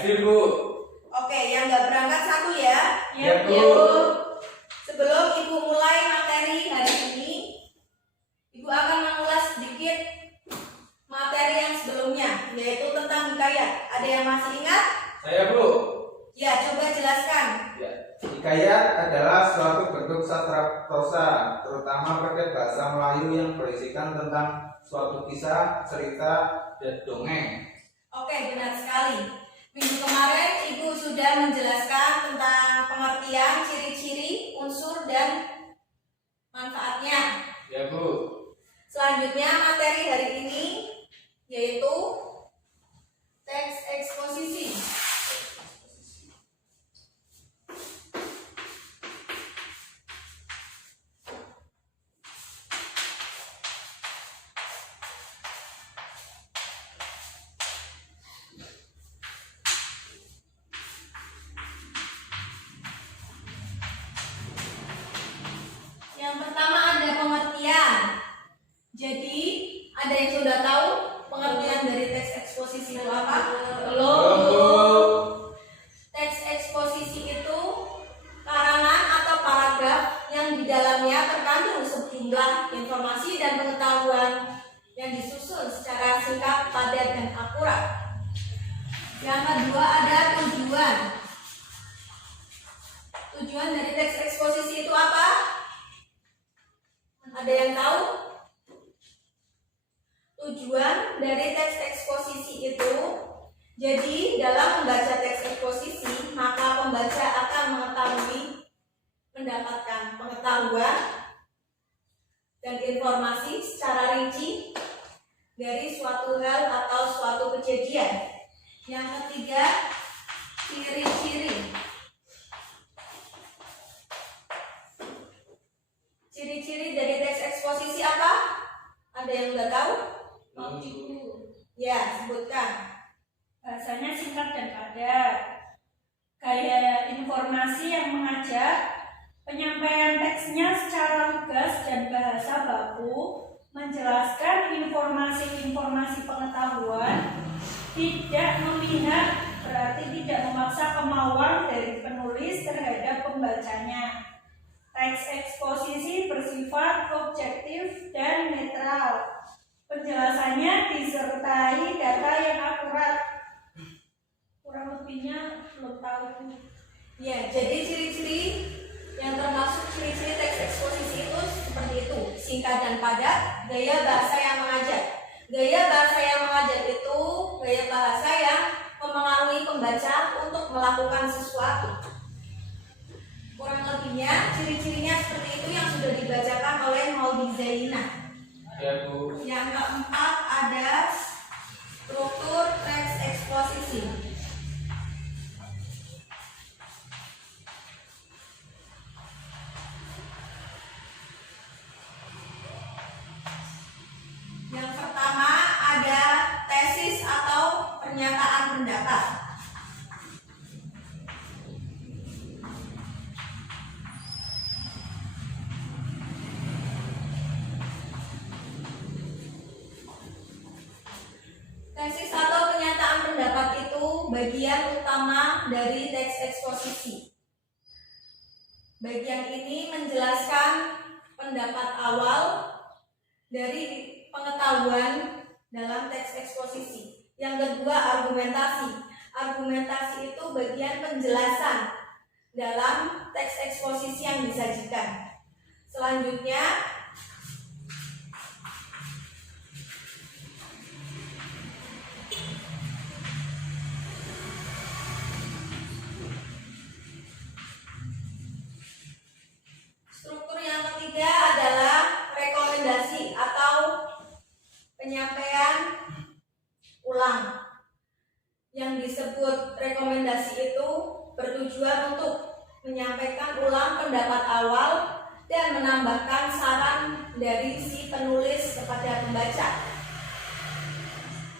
Hadir, Bu. Oke, yang nggak berangkat satu ya. Ya, Bu. Sebelum Ibu mulai materi hari ini, Ibu akan mengulas sedikit materi yang sebelumnya, yaitu tentang hikayat. Ada yang masih ingat? Saya, Bu. Ya, coba jelaskan. Ya. Hikayat adalah suatu bentuk sastra prosa, terutama pakai bahasa Melayu yang berisikan tentang suatu kisah, cerita, dan dongeng. Oke, benar sekali. Minggu kemarin Ibu sudah menjelaskan tentang pengertian, ciri-ciri, unsur, dan manfaatnya. Ya, Bu. Selanjutnya materi hari ini yaitu teks eksposisi. Yang pertama ada pengertian. Jadi, ada yang sudah tahu pengertian dari teks eksposisi itu apa? Belum. Teks eksposisi itu karangan atau paragraf yang di dalamnya terkandung sejumlah informasi dan pengetahuan yang disusun secara singkat, padat, dan akurat. Yang kedua ada tujuan. Tujuan dari teks eksposisi itu apa? Ada yang tahu? Tujuan dari teks eksposisi itu, jadi dalam membaca teks eksposisi, maka pembaca akan mendapatkan pengetahuan dan informasi secara rinci dari suatu hal atau suatu kejadian. Yang ketiga, ciri-ciri. Ciri-ciri dari teks eksposisi apa? Ada yang udah tahu? Ya, sebutkan. Bahasanya singkat dan padat, gaya informasi yang mengajak, penyampaian teksnya secara lugas dan bahasa baku, menjelaskan informasi-informasi pengetahuan, tidak memihak, berarti tidak memaksa kemauan dari penulis terhadap pembacanya. Teks eksposisi bersifat objektif dan netral. Penjelasannya disertai data yang akurat. Kurang lebihnya belum tahu. Ya, jadi ciri-ciri yang termasuk ciri-ciri teks eksposisi itu seperti itu: singkat dan padat, gaya bahasa yang mengajak. Gaya bahasa yang mengajak itu gaya bahasa yang mempengaruhi pembaca untuk melakukan sesuatu. Kurang lebihnya ciri-cirinya seperti itu yang sudah dibacakan oleh Maudi Zainah. Ya, Bu. Yang keempat ada struktur teks eksposisi. Yang pertama ada tesis atau pernyataan pendapat. Tesis atau pernyataan pendapat itu bagian utama dari teks eksposisi. Bagian ini menjelaskan pendapat awal dari pengetahuan dalam teks eksposisi. Yang kedua, argumentasi. Argumentasi itu bagian penjelasan dalam teks eksposisi yang disajikan. Selanjutnya, struktur yang ketiga adalah rekomendasi atau penyampaian ulang. Yang disebut rekomendasi itu bertujuan untuk menyampaikan ulang pendapat awal dan menambahkan saran dari si penulis kepada pembaca.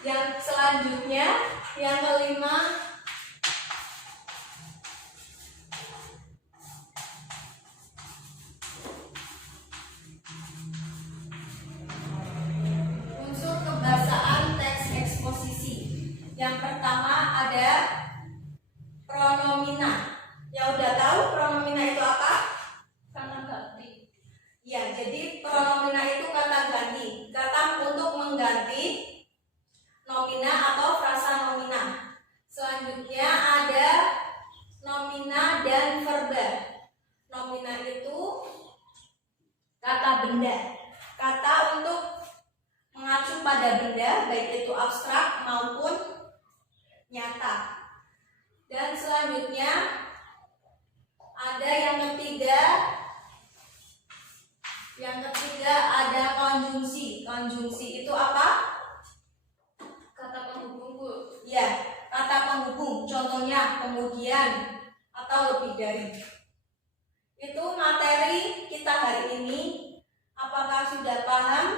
Yang selanjutnya, yang kelima, unsur kebahasaan teks eksposisi. Yang pertama ada pada benda, baik itu abstrak maupun nyata. Dan selanjutnya ada yang ketiga. Yang ketiga ada konjungsi. Konjungsi itu apa? Kata penghubung, Bu. Ya, kata penghubung. Contohnya kemudian atau lebih dari. Itu materi kita hari ini. Apakah sudah paham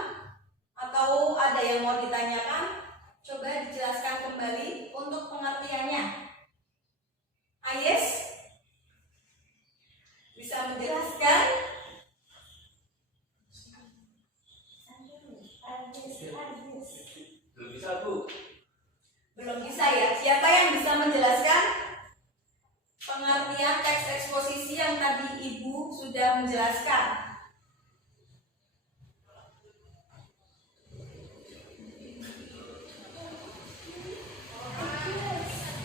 atau ada yang mau ditanyakan? Coba dijelaskan kembali untuk pengertiannya. Ayes bisa menjelaskan? Belum bisa, Bu. Belum bisa ya. Siapa yang bisa menjelaskan pengertian teks eksposisi yang tadi Ibu sudah menjelaskan?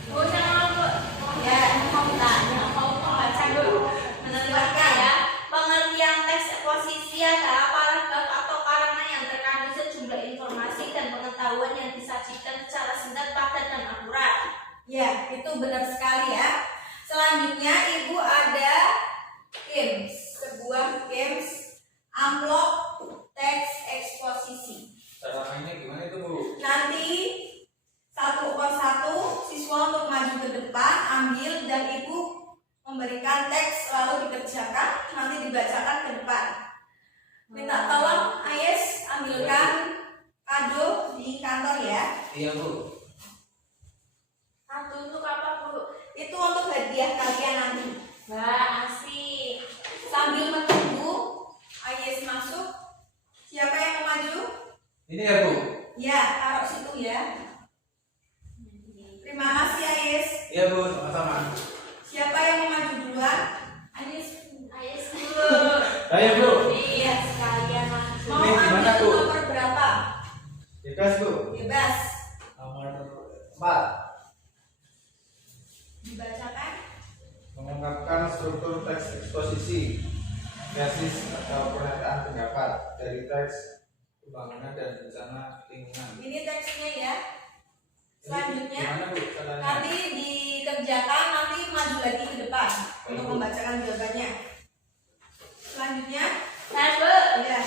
Bu, saya mau Ya, mau membaca dulu. silakan. Ya, pengertian teks eksposisi adalah paragraf atau karangan yang terkandung sejumlah informasi dan pengetahuan yang disajikan secara singkat, padat, dan akurat. Ya, itu benar sekali ya. Selanjutnya Ibu ada games, sebuah games amplop teks eksposisi. Cara mainnya gimana itu, Bu? Nanti satu persatu siswa untuk maju ke depan, ambil dan Ibu memberikan teks lalu dikerjakan, nanti dibacakan ke depan. Minta tolong Ayes ambilkan kado di kantor ya. Iya, Bu. Satu untuk apa, Bu? Itu untuk hadiah kalian nanti. Wah, asik. Sambil menunggu Ayes masuk, siapa yang mau maju? Ini ya, Bu. Ya, taruh situ ya. Terima kasih Ayes. Iya, Bu, sama-sama. Siapa yang mau maju duluan? Ayes dulu. Ayo, Bu. Iya, sekalian langsung. Mau Ini gimana, ambil Bu? nomor berapa? Bebas, Bu. Bebas. Nomor 4. Dibacakan. Mengungkapkan struktur teks eksposisi, tesis atau pernyataan pendapat dari teks pembangunan dan bencana lingkungan. Ini teksnya ya. Ini Selanjutnya gimana, Bu, caranya? nanti dikerjakan, nanti maju lagi ke depan untuk membacakan jawabannya. Selanjutnya, Saya, Bu. ya.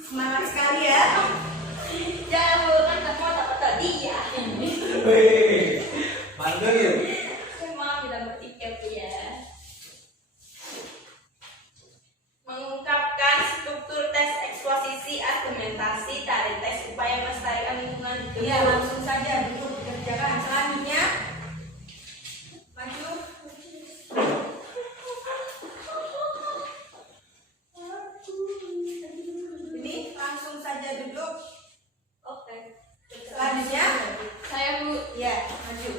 Semangat sekali ya. Jangan, Bu, kan kamu dapat tadi ya. Wih, mantul ya. Semua kita bertiga, Bu, ya. Mengungkapkan struktur teks eksposisi argumentasi dari teks upaya melestarikan lingkungan hidup. Ya, langsung saja dulu dikerjakan. Selanjutnya, maju. Ini langsung saja duduk. Oke. Selanjutnya, Saya, Bu. ya, maju.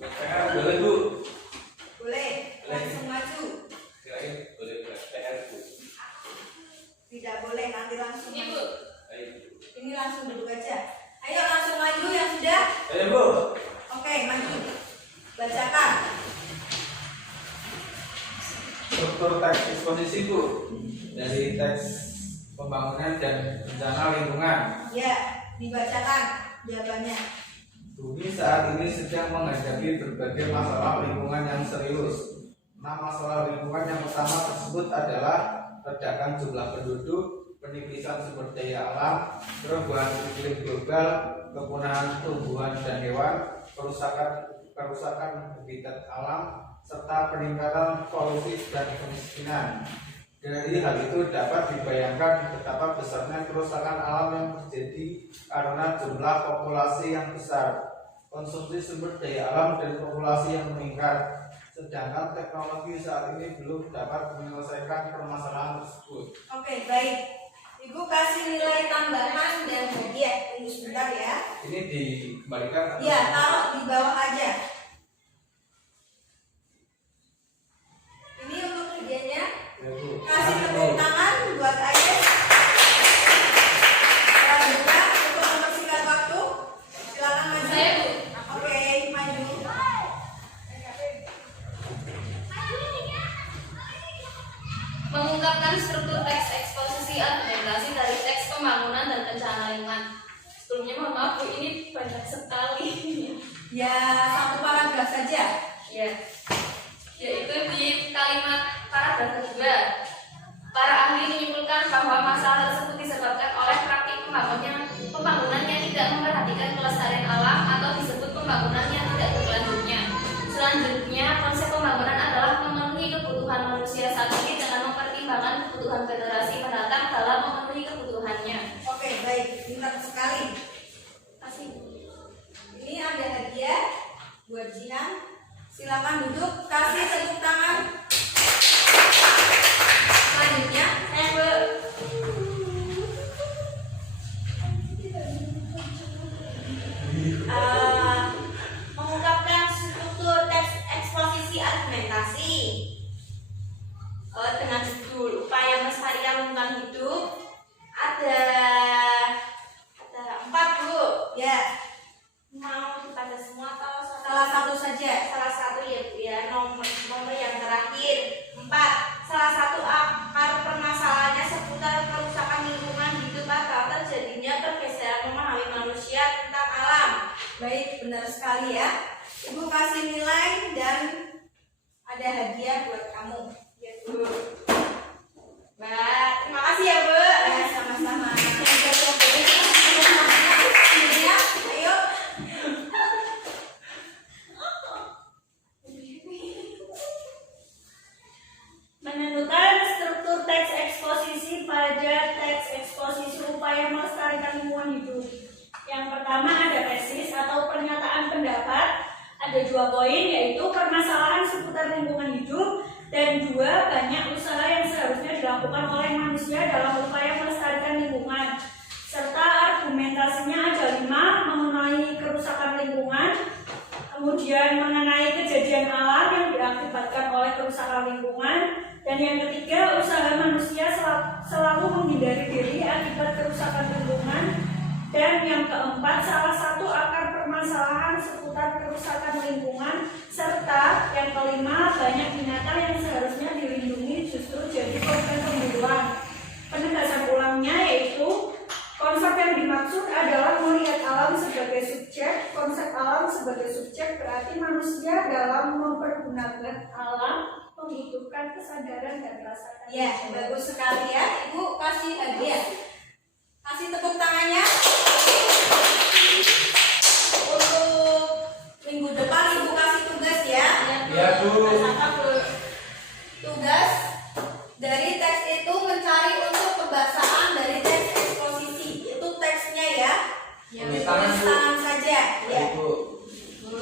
PR boleh, Bu. Boleh, langsung maju. Kirain boleh PR, Bu. Tidak boleh, nanti langsung Ini, maju. Bu. Ayo. Ini langsung duduk aja. Ayo langsung maju yang sudah. Ayo, Bu. Oke, maju. Bacakan. Struktur teks eksposisi, Bu. Dari teks pembangunan dan bencana lingkungan. Ya, dibacakan jawabannya. Bumi saat ini sedang menghadapi berbagai masalah lingkungan yang serius. Nah, masalah lingkungan yang pertama tersebut adalah ledakan jumlah penduduk, penipisan sumber daya alam, perubahan iklim global, kepunahan tumbuhan dan hewan, kerusakan habitat alam, serta peningkatan polusi dan kemiskinan. Dari hal itu dapat dibayangkan betapa besarnya kerusakan alam yang terjadi karena jumlah populasi yang besar, konsumsi sumber daya alam dan populasi yang meningkat. Sedangkan teknologi saat ini belum dapat menyelesaikan permasalahan tersebut. Oke, baik. Ibu kasih nilai tambahan dan hadiah. Tunggu sebentar ya. Ini dikembalikan. Ya, taruh di bawah aja. Ini untuk hadiahnya. Ya, Bu. Kasih tepuk tangan buat Ayes. Selanjutnya untuk mempersingkat waktu, silakan maju. Saya, Bu. Oke, maju. Mengungkapkan struktur teks eksposisi argumentasi dari teks pembangunan Ya, satu paragraf saja. Ya, yaitu di kalimat paragraf kedua. Para ahli menyimpulkan bahwa masalah tersebut disebabkan oleh praktik pembangunan yang tidak memperhatikan kelestarian alam atau disebut pembangunan yang tidak berkelanjutannya. Selanjutnya, konsep pembangunan adalah memenuhi kebutuhan manusia saat ini dengan mempertimbangkan kebutuhan generasi mendatang dalam memenuhi kebutuhannya. Oke, baik. Pintar sekali. Kasih. Ini ada hadiah buat Jihan. Silakan duduk, kasih tepuk tangan. Selanjutnya, mengungkapkan struktur teks eksposisi argumentasi dengan judul upaya melestarikan lingkungan hidup. Ada 4, Bu. ya, Mau dibaca semua atau salah satu saja. salah satu ya, Bu, ya. Nomor yang terakhir 4. Salah satu akar permasalahannya seputar kerusakan lingkungan hidup atau terjadinya pergeseran memahami manusia tentang alam. Baik, benar sekali ya. Ibu kasih nilai dan ada hadiah buat kamu. Ya, Bu. Mbak, terima kasih ya, Bu. Ya, sama-sama. Ya, ayo. Menentukan struktur teks eksposisi pada teks eksposisi upaya melestarikan lingkungan hidup. Yang pertama ada tesis atau pernyataan pendapat. Ada 2 poin, yaitu permasalahan seputar lingkungan hidup dan 2 banyak usaha yang seharusnya dilakukan oleh manusia dalam upaya melestarikan lingkungan. Serta argumentasinya ada 5 mengenai kerusakan lingkungan, kemudian mengenai kejadian alam yang diakibatkan oleh kerusakan lingkungan, dan yang ketiga usaha manusia selalu menghindari diri akibat kerusakan lingkungan, dan yang keempat salah satu akar permasalahan seputar kerusakan lingkungan, serta yang kelima banyak binatang yang seharusnya dilindungi justru jadi korban pemburuan. Penegasan ulangnya yaitu konsep yang dimaksud adalah melihat alam sebagai subjek. Konsep alam sebagai subjek berarti manusia dalam mempergunakan alam membutuhkan kesadaran dan rasa tanggung Ya, jawab. bagus sekali ya. Ibu kasih hadiah. Kasih tepuk tangannya. Untuk minggu depan Ibu kasih tugas ya. Ya, Bu. Tugas dari teks itu mencari untuk pembahasan dari teks eksposisi. Itu teksnya ya. Tulis tangan, Bu. Tangan saja. Ya. Bu. Bu.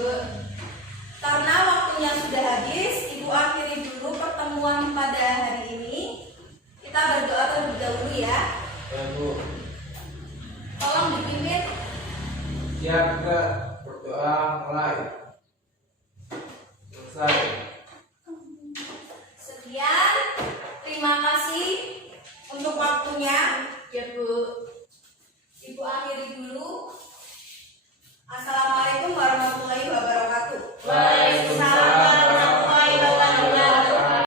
Karena waktunya sudah habis, Ibu akhiri dulu pertemuan pada hari ini. Kita berdoa terlebih dahulu ya. Ya, Bu. Tolong dipimpin. Siap ke berdoa mulai. Selesai. Sekian. Terima kasih untuk waktunya. Ya, Bu. Ibu akhiri dulu. Assalamualaikum.